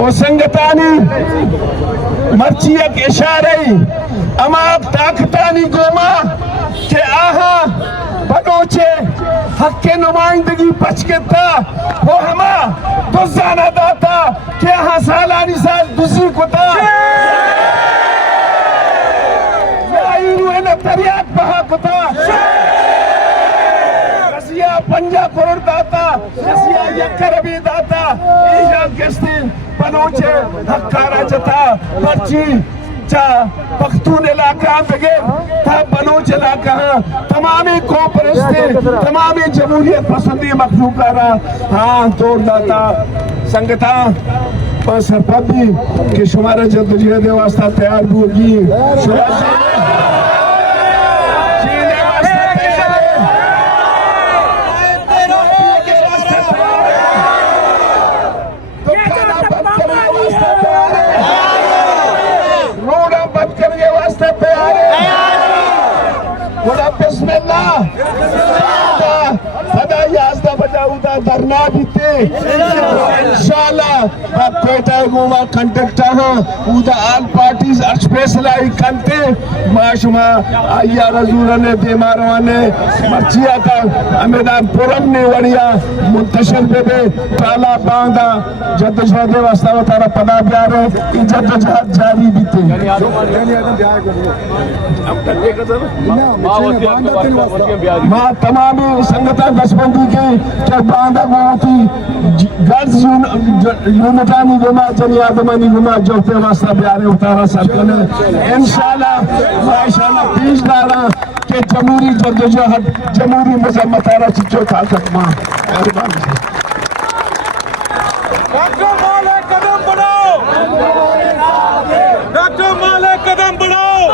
ओ संगतानी मर्चियक इशारे अमाप ताकतानी गोमा के आहा बडोचे हक के नुमाइंदगी पचकेता वो हमा दुजाना दाता के आहा सालानी साल दुजी कोता तरियाक बहा कोता रसिया 50 करोड़ दाता रसिया यकरबी दाता ईजा किस्ती पनोचे हक्कारा जता पर्ची चा पख्तून इलाका बगे था बलोच इलाका तमामी कोपरस्ते तमामी जमहूरियत पसंदी मखलूकारा हाँ तोड़ दाता संगता पर सरपंच के शुमारा जद्दोजहद वास्ता तैयार होगी धरना बीते इंशाल्लाह कोयटा गोवा कंटक्टा हो उदा आल पार्टीज अर्चपेसलाई कंते माशमा आया रजूरा ने बेमारवाने मर्चिया था अमेदान पुरम ने वड़िया मुंतशिर बेबे ताला बांधा जद्दोजहद वास्ता तारा पदा प्यारे जद्दोजहद जारी बीते मां तमाम संगठन दसबंदी के बांधा गोती गर्ज यूनिटानी गुमा जनिया दमनी गुमा जोते वास्ता प्यारे उतारा सरकने इंशाल्लाह माशाल्लाह 20 डाला के जमहूरी जद्दोजहद जमहूरी मजम्मत तारा चिचो ताकत मां डॉक्टर माले कदम बढ़ाओ डॉक्टर माले कदम बढ़ाओ